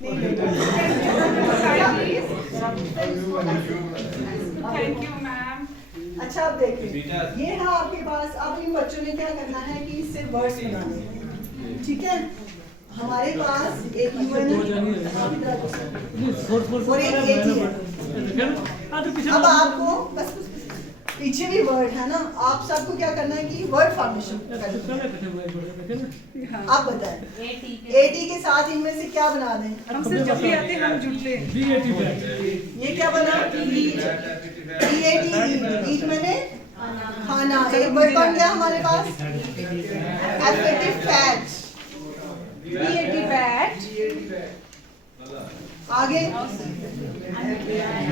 Thank you ma'am. अच्छा अब देखिए, ये है आपके पास। अब इन बच्चों ने क्या करना है कि इससे वर्ड्स बनाने हैं, ठीक है। हमारे पास एक यूएन और एक एटी है। अब आपको बस पीछे भी वर्ड है ना, आप सबको क्या करना है कि वर्ड फॉर्मेशन। आप बताएं एटी के साथ इनमें से क्या बना दें? हमसे जब भी आते हम जुड़ते हैं। ये क्या बना? ईट मैंने खाना। एक वर्ड बन गया हमारे पास एफेक्टिव फैट। बैट। आगे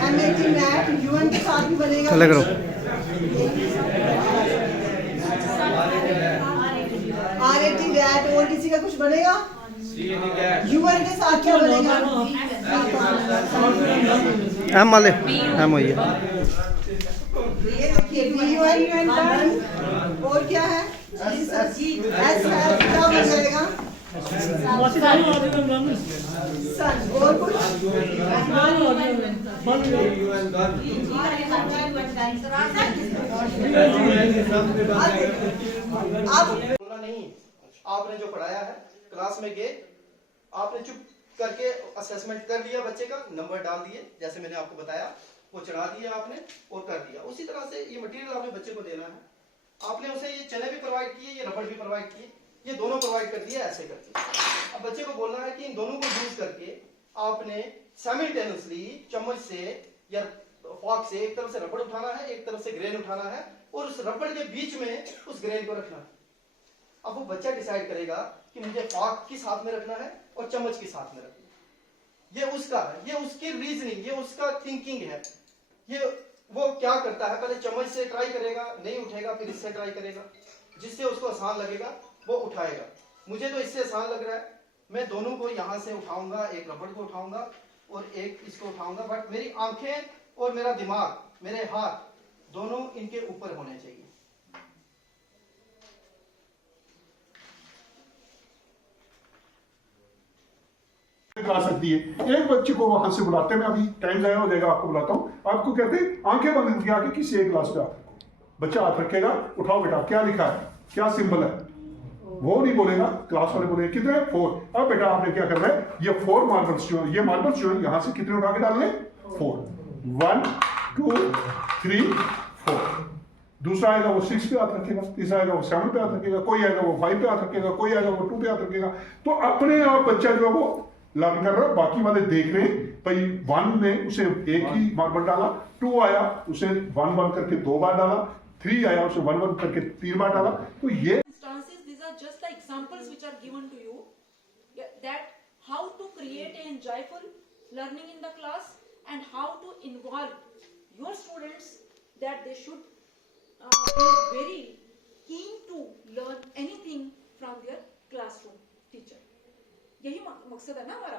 एमएटी मैट यूएन के साथ भी बनेगा। चले करो। RAT rat. और किसी का कुछ बनेगा? यूएन के साथ क्या बनेगा? एम वाले एम वही है। ये देखिए बीयूएन डन। और क्या है? एस है क्या बन जाएगा? सन। और कुछ? अब बोलना नहीं, आपने जो पढ़ाया है क्लास में गए, आपने चुप करके असेसमेंट कर लिया, बच्चे का नंबर डाल दिए जैसे मैंने आपको बताया, वो चढ़ा दिया आपने और कर दिया। उसी तरह से ये मटेरियल आपने बच्चे को देना है। आपने उसे ये चने भी प्रोवाइड किए, ये रबड़ भी प्रोवाइड किए, ये दोनों प्रोवाइड कर दिया ऐसे करके। अब बच्चे को बोलना है कि इन दोनों को यूज करके आपने साइमल्टेनियसली चम्मच से या फॉक से एक तरफ से रबड़ उठाना है, एक तरफ से ग्रेन उठाना है और उस रबड़ के बीच में उस ग्रेन को रखना है। अब वो बच्चा डिसाइड करेगा कि मुझे फॉक किस हाथ में रखना है और चम्मच किस हाथ में रखना है। ये उसका है, ये उसकी रीजनिंग, ये उसका थिंकिंग है। ये वो क्या करता है, पहले चम्मच से ट्राई करेगा, नहीं उठेगा, फिर इससे ट्राई करेगा, जिससे उसको आसान लगेगा वो उठाएगा। मुझे तो इससे आसान लग रहा है, मैं दोनों को यहां से उठाऊंगा, एक रबड़ को उठाऊंगा और एक इसको उठाऊंगा, बट मेरी आंखें और मेरा दिमाग, मेरे हाथ दोनों इनके ऊपर होने चाहिए। आ सकती है। एक बच्चे को वहां से बुलाते हैं, मैं अभी टाइम जाया हो जाएगा, आपको बुलाता हूँ। आपको कहते हैं आंखें बंद किया कि किसी एक क्लास पे हाथ रखो। बच्चा हाथ रखेगा, उठाओ बेटा क्या लिखा है, क्या सिंबल है, वो नहीं बोलेगा, क्लास वाले बोलेंगे कितने? 4। अब बेटा आपने क्या करना है, ये 4 मार्बल्स जो ये मार्बल्स जो है यहाँ से कितने उठा के डालने? 4। 1 2 3 4। दूसरा आएगा वो 6 पे हाथ रखेगा, तीसरा आएगा वो 7 पे हाथ रखेगा, कोई आएगा वो 5 पे हाथ रखेगा, कोई आएगा वो 2 पे हाथ रखेगा। तो अपने आप बच्चा जो है वो लर्न कर रहा है, बाकी वाले देख रहे हैं। भाई 1 ने उसे एक ही मार्बल डाला, 2 आया उसे 1 1 करके 2 बार डाला, 3 आया उसे 1 1 करके 3 बार डाला। तो ये these are just the examples which are given to you, that how to create a joyful learning in the class and how to involve your students, that they should be very keen to learn anything from their classroom teacher. यही मकसद है ना हमारा,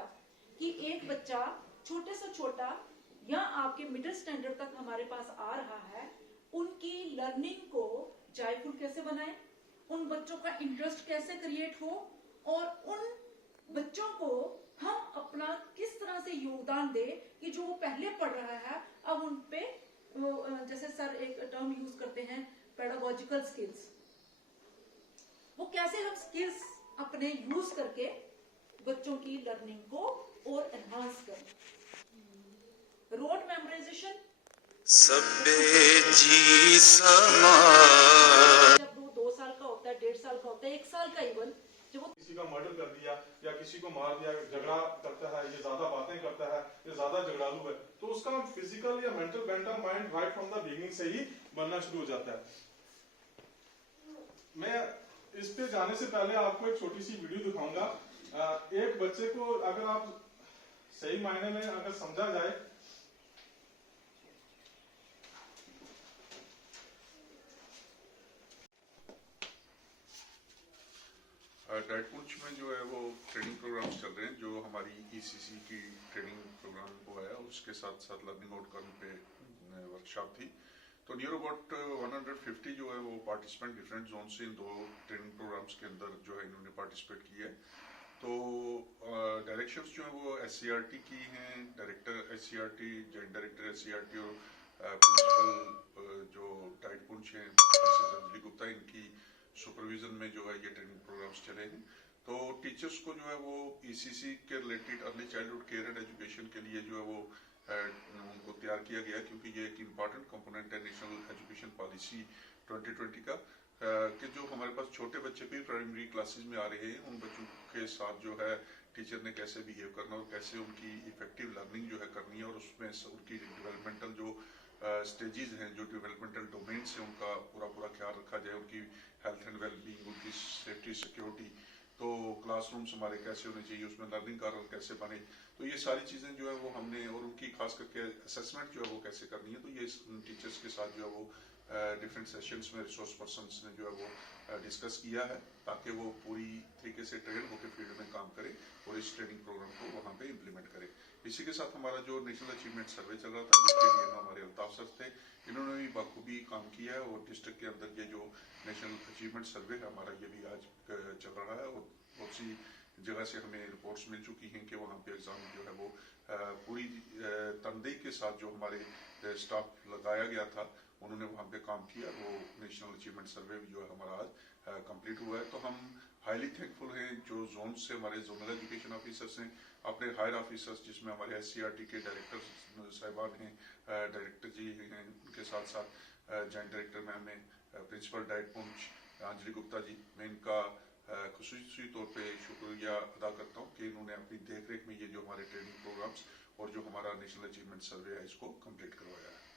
कि एक बच्चा छोटे से छोटा या आपके मिडिल स्टैंडर्ड तक हमारे पास आ रहा है, उनकी लर्निंग को जॉयफुल कैसे बनाएं, उन बच्चों का इंटरेस्ट कैसे क्रिएट हो और उन बच्चों को हम अपना किस तरह से योगदान दे कि जो वो पहले पढ़ रहा है अब उन पे वो, जैसे सर एक टर्म यूज करते हैं पेडागोजिकल स्किल्स, वो कैसे हम स्किल्स अपने यूज करके बच्चों की लर्निंग को और एनहांस करें। रोड मेमोराइजेशन सबे जी समान जब वो 2 साल का होता है, 1.5 साल का होता है, 1 साल का, इवन जब वो किसी का मर्डर कर दिया या किसी को मार दिया, झगड़ा करता है, ये ज्यादा बातें करता है, ये ज्यादा झगड़ालू है, तो उसका फिजिकल या mental bent of mind right from the beginning से ही बनना शुरू हो जाता है। मैं इस पे जाने से पहले आपको एक छोटी सी वीडियो दिखाऊंगा। एक बच्चे को अगर आप सही मायने में अगर समझा जाए, डाइटपुंछ में जो है वो ट्रेनिंग प्रोग्राम्स चल रहे हैं, जो हमारी ईसीसी की ट्रेनिंग प्रोग्राम को आया, उसके साथ साथ लर्निंग आउटकम पे वर्कशॉप थी। तो नियर अबाउट 150 जो है वो पार्टिसिपेंट डिफरेंट जोन से इन 2 ट्रेनिंग प्रोग्राम्स के अंदर जो है इन्होंने पार्टिसिपेट किया है। तो डायरेक्शंस जो है वो SCRT की हैं, director SCRT, joint director SCRT और प्रिंसिपल जो डाइट पुंछ हैं अंजलि गुप्ता, इनकी सुपरविजन में जो है ये ट्रेनिंग प्रोग्राम्स चले हैं। तो टीचर्स को जो है वो ECC के related early childhood care and education के लिए जो है वो उनको तैयार किया गया, क्योंकि ये एक इम्पॉर्टेंट कंपोनेंट है नेशनल एजुकेशन पॉलिसी 2020 का, कि जो हमारे पास छोटे बच्चे भी प्राइमरी क्लासेस में आ रहे हैं, उन बच्चों के साथ जो है टीचर ने कैसे बिहेव करना और कैसे उनकी इफेक्टिव लर्निंग जो है करनी है, और उसमें उनकी डेवलपमेंटल जो स्टेजेस हैं, जो डेवलपमेंटल डोमेन्स हैं, उनका पूरा ख्याल रखा जाए, उनकी हेल्थ एंड वेलबींग, उनकी सेफ्टी सिक्योरिटी, तो क्लासरूम्स हमारे कैसे होने चाहिए, उसमें लर्निंग कार्नर कैसे बने, तो ये सारी चीज़ें जो है वो हमने, और उनकी खास करके असेसमेंट जो है वो कैसे करनी है, तो ये टीचर्स के साथ जो है वो डिफरेंट सेशंस में रिसोर्स पर्सन्स ने जो है वो डिस्कस किया है, ताकि वो पूरी तरीके से ट्रेन होकर फील्ड में काम करें और इस ट्रेनिंग प्रोग्राम को वहाँ पे इम्प्लीमेंट करें। इसी के साथ हमारा जो नेशनल अचीवमेंट सर्वे चल रहा था, जिसके लिए हमारे अल्ताफ सर थे, इन्होंने भी बखूबी काम किया है, और डिस्ट्रिक्ट के अंदर ये जो नेशनल अचीवमेंट सर्वे है हमारा, ये भी आज चल रहा है, और बहुत सी जगह से हमें रिपोर्ट्स मिल चुकी हैं कि वहाँ पे एग्ज़ाम जो है वो पूरी तनदेही के साथ जो हमारे स्टाफ लगाया गया था, उन्होंने वहाँ पे काम किया, वो नेशनल अचीवमेंट सर्वे जो है हमारा आज कंप्लीट हुआ है। तो हम हाईली थैंकफुल हैं जो जोन से हमारे जोनल एजुकेशन ऑफिसर्स हैं, अपने हायर ऑफिसर्स जिसमें हमारे SCRT के डायरेक्टर साहिबान हैं, डायरेक्टर जी हैं, उनके साथ साथ जॉइंट डायरेक्टर मैम हैं, प्रिंसिपल डाइट पुंछ अंजलि गुप्ता जी, मैं इनका खुसूसी तौर पे शुक्रिया अदा करता हूँ कि इन्होंने अपनी देख रेख में ये जो हमारे ट्रेनिंग प्रोग्राम्स और जो हमारा नेशनल अचीवमेंट सर्वे है इसको कंप्लीट करवाया है।